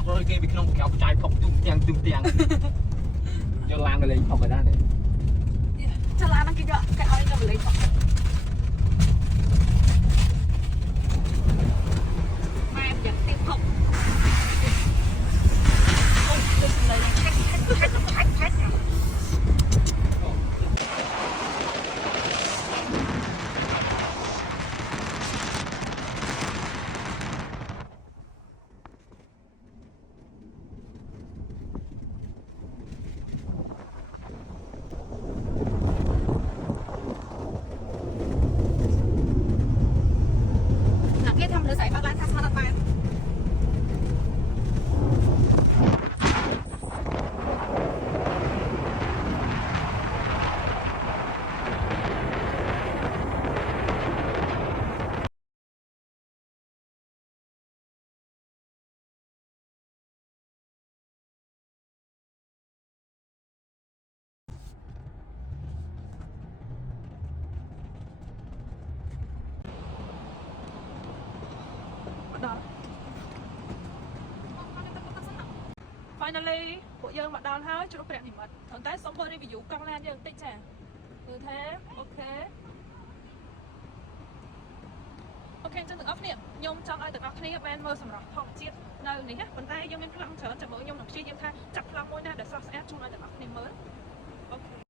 อกเลยเกย์ไปขนมแก้วใจพกตุ้มเตียงจะลางไปเลยพกไปได้เลยจะลางนั่งกินก็แค่เอาไปเลยไม่อยากติดพกใส่ผ้าบ้านทักมาตะปานFinally ពួកយើងមកដល់ហើយជ្រុះព្រះនិមិត្តប៉ុន្តែសូមមើល review កង់ឡានយើងបន្តិចចាគឺថាអូខេអញ្ចឹងទាំងអស់គ្នាខ្ញុំចង់ឲ្យទាំងអស់គ្នាបានមើលសម្រាប់ធម្មជាតិនៅនេះប៉ុន្តែយើងមានប្លង់ច្រើនចាំមើលខ្ញុំនឹងព្យាយាមថាចាប់ប្លង់មួយណាដែលស្រស់ស្អាតជូនឲ្យទាំងអស់គ្នាមើលអូខេ